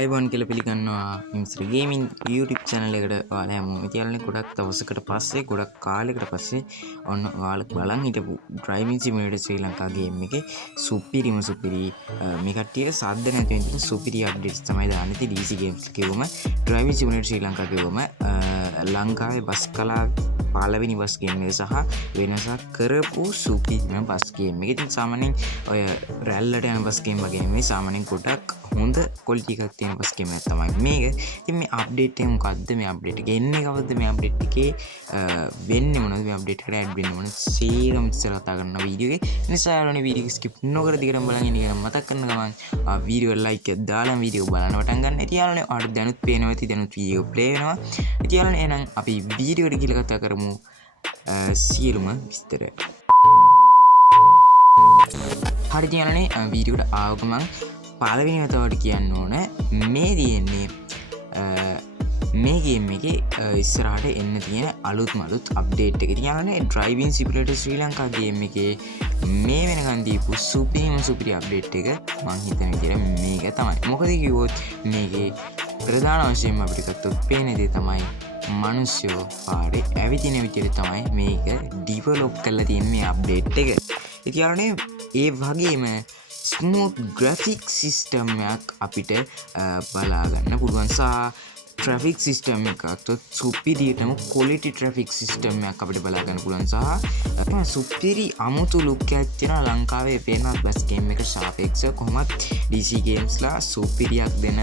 ආයුබෝවන් කියලා පිළිගන්නවා මිම්ස්ටර් ගේමින් YouTube channel එකට ඔයාලා හැමෝම ඉතින් ගොඩක් දවසකට පස්සේ ගොඩක් කාලයකට පස්සේ ඔන්න ඔයාලා බලන් හිටපු driving simulator ශ්‍රී ලංකා ගේම් එකේ සුපිරි මේ කට්ටියට සාද්ද නැති වෙන ඉතින් සුපිරි අප්ඩේට්ස් තමයි දාන්නේ ඉතින් DC games කියවම driving simulator ශ්‍රී ලංකා කියවම ලංකාවේ බස් කලා පළවෙනි බස් ගේම් එක සහ වෙනසක් කරපු සුපිරිම බස් ගේම් එක. ඉතින් සාමාන්‍යයෙන් ඔය රැල්ලට යන බස් ගේම් වගේ නෙමෙයි සාමාන්‍යයෙන් ගොඩක් හොඳ ක්වොලිටි එකක් තියෙන බස් ගේම් එකක් තමයි මේක. ඉතින් මේ අප්ඩේට් එක මොකද්ද? මේ අප්ඩේට් එක එන්නේ කවද්ද? මේ අප්ඩේට් එකේ වෙන්නේ මොනවද? මේ අප්ඩේට් එකට ඇඩ් වෙන්නේ මොනවද? සීරම ඉස්සර කතා කරන වීඩියෝ එකේ. නිසා ඔයාලා වීඩියෝ එක ස්කිප් නොකර දිගටම බලන් ඉන්න කියලා මතක් කරන ගමන් වීඩියෝ එක ලයික් එකක් දාලා වීඩියෝ බලන්න පටන් ගන්න. ඉතින් යාළුවනේ ඔයාලට දැනුත් පේනවා ඇති දැනුත් වීඩියෝ ප්ලේ වෙනවා. ඉතින් යාළුවනේ එහෙනම් අපි වීඩියෝ එකට ගිහලා කතා කරමු සියලුම විස්තර. හරි යාළුවනේ වීඩියෝ එකට ආව ගමන් පළවෙනි වතාවට කියන්න ඕන මේ තියෙන්නේ මේ ගේම් එකේ ඉස්සරහට එන්න තියෙන අලුත්ම අප්ඩේට් එක. ඉතින් යාළුවනේ driving simulator ශ්‍රී ලංකා ගේම් එකේ මේ වෙනකන් දීපු සුපිරි අප්ඩේට් එක මම හිතන විදිහට මේක තමයි. මොකද කිව්වොත් මේකේ ප්‍රධාන වශයෙන්ම අපිට ගත්තොත් පේන දේ තමයි මිනිස්සු පාරේ ඇවිදින විදිහට තමයි මේක ඩිවෙලොප් කරලා තියෙන මේ අප්ඩේට් එක. ඉතින් යාළුවනේ ඒ වගේම ස්මූත් ග්‍රැෆික් සිස්ටම් එකක් අපිට බලා ගන්න පුළුවන් සහ ට්‍රැෆික් සිස්ටම් එකක් සුපිරියටම ක්වොලිටි ට්‍රැෆික් සිස්ටම් එකක් අපිට බලා ගන්න පුළුවන් සහ සුපිරි අමුතු ලුක් එකක් තියෙන ලංකාවේ පේන බස් ගේම් එක සාපේක්ෂව කොහොමත් DC games ලා සුපිරියක් දෙන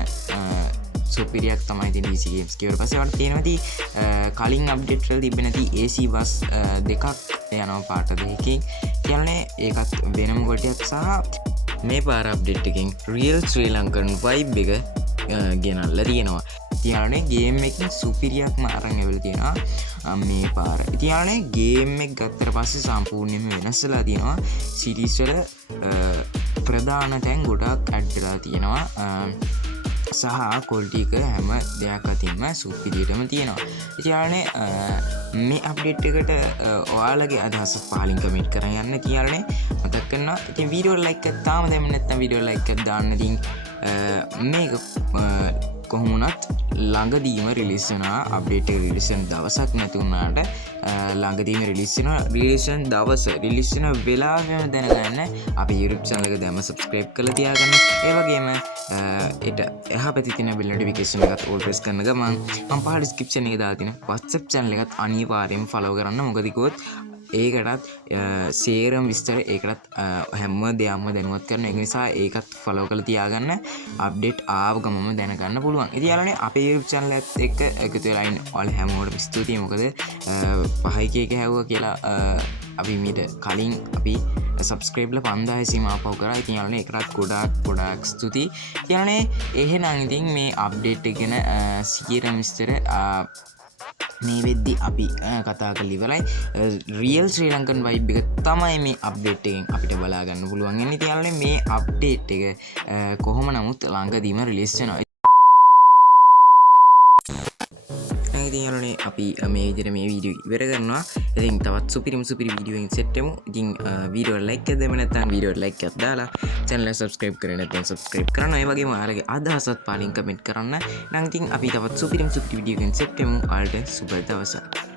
සුපිරියක් තමයි තියෙන DC games කියවට පස්සේ අපිට තියෙනවා කලින් අප්ඩේට් වල තිබෙන AC බස් දෙකක් යනවා පාට දෙකකින් කියන්නේ ඒකත් වෙනම කොටියක් සහ මේ පාර අප්ඩේට් එකෙන් රියල් ශ්‍රී ලංකන් වයිබ් එක ගෙනල්ලා තියෙනවා. ඉතින් ගේම් එකකින් සුපිරියක්ම අරන් ඇවිල්ලා තියෙනවා මේ පාර. ඉතින් ගේම් එක ගත්තට පස්සේ සම්පූර්ණයෙන්ම වෙනස් වෙලා තියෙනවා. සිරීස් වල ප්‍රධාන තැන් ගොඩක් ඇඩ් වෙලා තියෙනවා. සහ ක්වොලිටි එක හැම දෙයක් අතින්ම සුපිරියටම තියෙනවා. ඉතින් මේ අප්ඩේට් එකට ඔයාලගේ අදහස් පහලින් කමෙන්ට් කරන් යන්න. ඉතින් මතක් කරනවා ඉතින් වීඩියෝ ලයික් එකක් තාම දැම්ම නැත්නම් වීඩියෝ ලයික් එකක් දාන්න. ඉතින් මේක කොහොමුණත් ළඟදීම රිලීස් වෙනවා. අප්ඩේට් එක රිලීස් වෙන දවසක් නැති වුණාට ළඟදීම රිලීස් වෙනවා. රිලීස් වෙන දවස රිලීස් වෙන වෙලාවම දැනගන්න අපේ YouTube channel එක දැම්ම subscribe කරලා තියාගන්න. ඒ වගේම එහා පැත්තේ තියෙන bell notification එකත් all press කරන ගමන් මම පහළ description එකේ දාලා තියෙන WhatsApp channel එකත් අනිවාර්යයෙන්ම follow කරන්න. මොකද කිව්වොත් ඒකටත් සේරම විස්තර ඒකටත් හැම දෙයක්ම දැනුවත් කරන. ඒ නිසා ඒකත් ෆලෝ කරලා තියාගන්න. අප්ඩේට් ආව ගමම දැනගන්න පුළුවන්. ඉතින් යාළුවනේ අපේ YouTube channel එකත් එක්ක එකතු වෙලා ඉන්න ඔයාලා හැමෝටම ස්තුතියි. මොකද 5k එක හැවුවා කියලා අපි මීට කලින් අපි subscribe ලා 5000 සීමාව පහු කරා. ඉතින් යාළුවනේ ඒකටත් ගොඩාක් ස්තුතියි. යාළුවනේ එහෙනම් ඉතින් මේ අප්ඩේට් එක ගැන සීරම විස්තර මේ වෙද්දි අපි කතා කරලා ඉවරයි. රියල් ශ්‍රී ලංකන් වයිබ් එක තමයි මේ අප්ඩේට් එකෙන් අපිට බලා ගන්න පුළුවන්. එන්නේ තියාලනේ මේ අප්ඩේට් එක කොහොම නමුත් ළඟදීම රිලීස් වෙනවා. ඉතින් යාළුවනේ අපි මේ විදිහට මේ වීඩියෝ ඉවර කරනවා. ඉතින් තවත් සුපිරි වීඩියෝ එකකින් සෙට් වෙමු. ඉතින් වීඩියෝ ලයික් එකක් දෙන්න නැත්නම් වීඩියෝ ලයික් එකක් දාලා channel එක subscribe කරන්න නැත්නම් subscribe කරන්න. ඒ වගේම ඔයාලගේ අදහසත් පාලින් කමෙන්ට් කරන්න. නම් ඉතින් අපි තවත් සුපිරි වීඩියෝ එකකින් සෙට් වෙමු. ඔයාලට සුබ දවසක්.